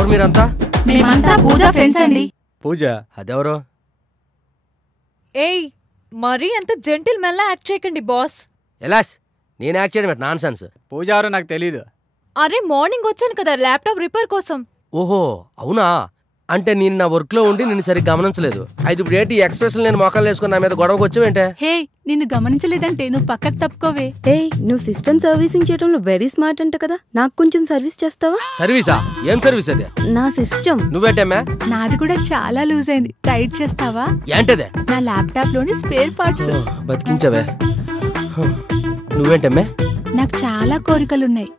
ఎవరు మీరంతా? మేమంతా పూజ ఫ్రెండ్స్ అండి. పూజ అదెవరు? ఏయ్, మరీ అంత జెంటిల్ మెల్లా యాక్ట్ చేయకండి బాస్. ఎలాస్ నేను యాక్ట్ చేయడం నాన్ సెన్స్. పూజ ఎవరో నాకు తెలీదు. అరే మార్నింగ్ వచ్చాను కదా ల్యాప్టాప్ రిపేర్ కోసం. ఓహో అవునా? అంటే నేను నా వర్క్ లో ఉండి నిన్ను సరిగ్గా గమనించలేదు. అయితే ఇప్పుడు ఏంటి ఎక్స్ప్రెషన్ నేను మోకాలు వేసుకుని నా మీద గొడవకు వచ్చావేంటే? హే, నిన్ను గమనించలేదంటే నువ్వు పక్కకు తప్పుకోవే. నువ్వు సిస్టమ్ సర్వీసింగ్ చేయడంలో వెరీ స్మార్ట్ అంట కదా, నాకు కొంచెం సర్వీస్ చేస్తావా? సర్వీసా? ఏం సర్వీస్ అది? నా సిస్టమ్. నువ్వేంటమ్మా? నాది కూడా చాలా లూజ్ అయింది, టైట్ చేస్తావా? ఏంటదే? నా ల్యాప్టాప్ లోని స్పేర్ పార్ట్స్. బతికించవే. నువ్వేంటమ్మా? నాకు చాలా కోరికలున్నాయి,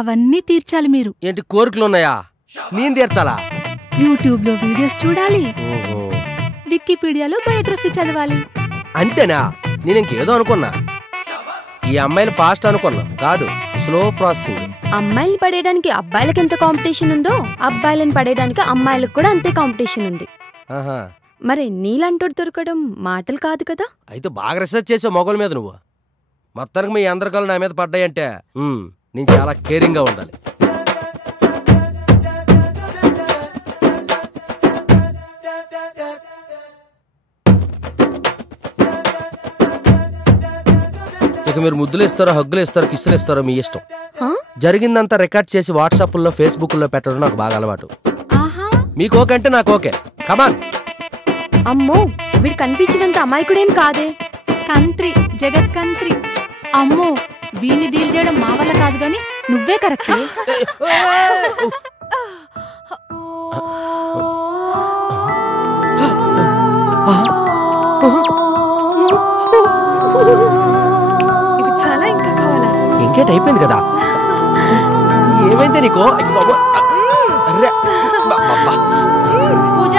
అవన్నీ తీర్చాలి మీరు. ఏంటి కోరికలున్నాయా? నేను తీర్చాలా? యూట్యూబ్ లో వీడియోస్ చూడాలి, వికీపీడియాలో బయోగ్రఫీ చదవాలి. అంతేనా? నేను ఇంకేదో అనుకున్నా. ఈ అమ్మాయిలు ఫాస్ట్ అనుకున్నా, కాదు స్లో ప్రాసెసింగ్. అమ్మాయిల్ని పడేయడానికి అబ్బాయిలకు ఎంత కాంపిటీషన్ ఉందో, అబ్బాయిలను పడేయడానికి అమ్మాయిలకు కూడా అంతే కాంపిటీషన్ ఉంది. మరి నీలంటోడు దొరకడం మాటలు కాదు కదా. అయితే బాగా రీసెర్చ్ చేసావు మొగల మీద నువ్వు. మొత్తానికి మీ అందరికీ నా మీద పడ్డాయంటే నేను చాలా కేరింగ్ గా ఉండాలి. ఇక మీరు ముద్దులు ఇస్తారో, హగ్గులు ఇస్తారో, కిస్సులు ఇస్తారో మీ ఇష్టం. జరిగిందంతా రికార్డ్ చేసి వాట్సాప్ లో ఫేస్బుక్ లో పెట్టడం నాకు బాగా అలవాటు. మీకు ఓకే అంటే నాకు ఓకే. కమాన్. అమ్మో, వీడు కనిపించినంత అమాయకుడేం కాదే. కంత్రి, జగత్ కంత్రి. అమ్మో, వీణ్ణి డీల్ చేయడం మా వల్ల కాదు గాని నువ్వే కరెక్ట్. ఇది చాలా ఇంకా కావాలా? ఎంగేట్ అయిపోయింది కదా. ఏమైంది నీకు? పూజ,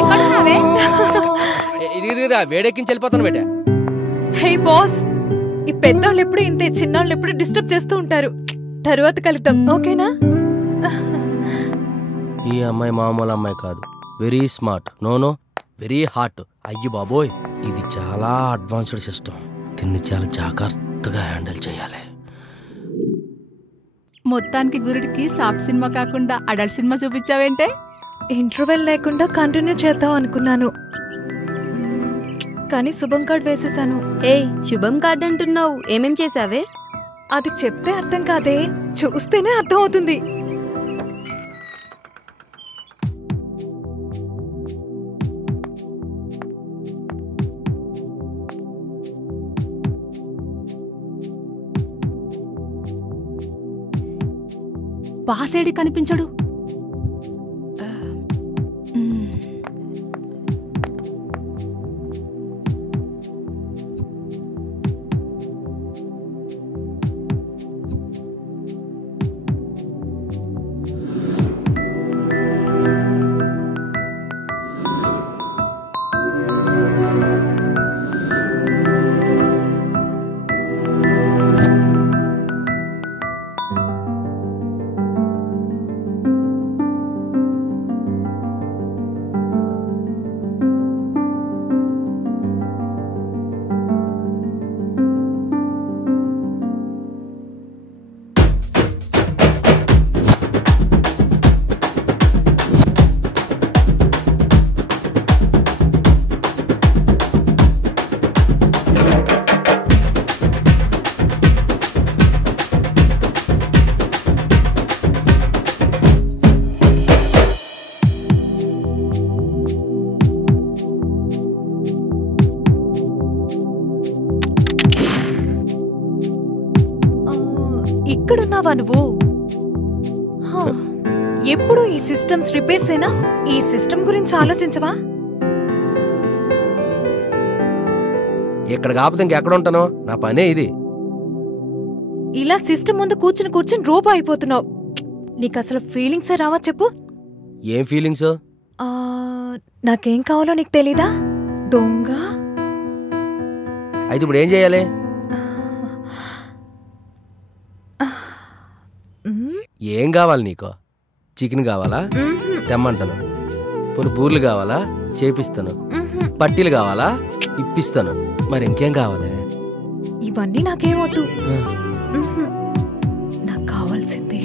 ఎక్కడున్నావే? వేడెక్కించి వెళ్ళిపోతాను బేట. హే బాస్, ఈ పెద్దోళ్ళు ఎప్పుడు ఇంతే, చిన్నోళ్ళు ఎప్పుడు డిస్టర్బ్ చేస్తూ ఉంటారు. తరువాత కలుద్దాం, ఓకేనా? ఈ అమ్మాయి మామూలు అమ్మాయి కాదు, very smart. No very heart. అయ్యి బాబోయ్, ఇది చాలా అడ్వాన్స్డ్ సిస్టమ్. దీన్ని చాలా జాగ్రత్తగా హ్యాండిల్ చేయాలి. మొత్తానికి గురుడికి సాఫ్ట్ సినిమా కాకుండా అడల్ట్ సినిమా చూపించావేంటే? ఇంటర్వెల్ లేకుండా కంటిన్యూ చేద్దాం అనుకున్నాను, కానీ శుభం కార్డ్ వేసేసాను. శుభం కార్డ్ అంటున్నావు, ఏమేం చేసావే? అది చెప్తే అర్థం కాదే, చూస్తేనే అర్థం అవుతుంది. బాసేడి కనిపించడు. ఇక్కడున్నావా నువ్వు? ఎప్పుడు ఈ సిస్టమ్స్ రిపేర్స్ ఏనా? ఈ సిస్టమ్ గురించి ఆలోచించవా? ఇక్కడ కాకపోతే ఇంకెక్కడ ఉంటాను, నా పనే ఇది. ఇలా సిస్టమ్ ముందు కూర్చుని రోబో అయిపోతున్నావు. నీకు అసలు ఫీలింగ్సే రావా చెప్పు? ఏం ఫీలింగ్స్? నాకేం కావాలో నీకు తెలీదా దొంగ? అయితే ఇప్పుడు ఏం చేయాలి? ఏం కావాలి నీకు? చికెన్ కావాలా? తెమ్మంటాను. పోనీ బూర్లు కావాలా? చేపిస్తాను. పట్టీలు కావాలా? ఇప్పిస్తాను. మరి ఇంకేం కావాలి? ఇవన్నీ నాకేమొద్దు. నాకు కావాల్సింది